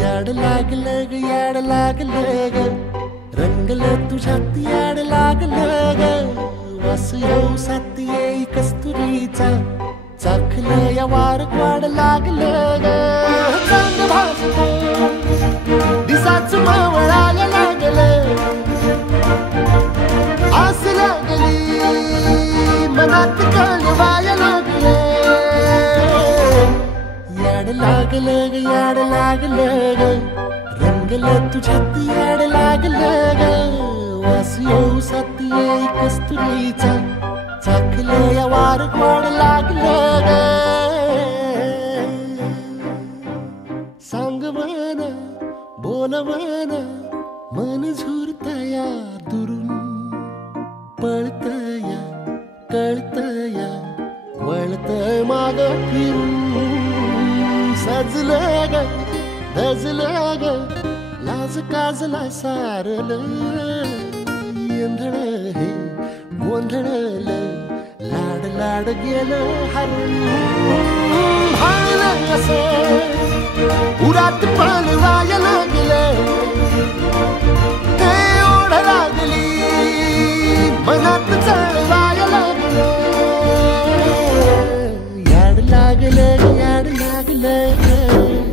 याड लागलं ग याड लागलं ग रंगलं तुझ्यात याड लागलं ग वास येऊ साथ येई कस्तुरीचा चाखलं या वार वाड लागलं ग चांग भासलं दिसाच मावळायला लागलं आस लागली मनात कळवायला लागलं याड लागलं ग याड लागलं ग रंगलं तुझ्यात याड लागलं ग वास येऊ साथ येई कस्तुरीचा चाखलं या वार गोड लागलं ग सांग मन बोल मन मन झुरतया दुरून पळतया कळतया वळतय माग फिरून सजलं ग धजलं ग लाज काजला सारलं येंधळ हे गोंधळलं लाड लाड गेलं हरून भाळलं असं उरात पळवायला लागलं ते ओढ लागली मनात चळवायला लागलं याड लागलं याड लागलं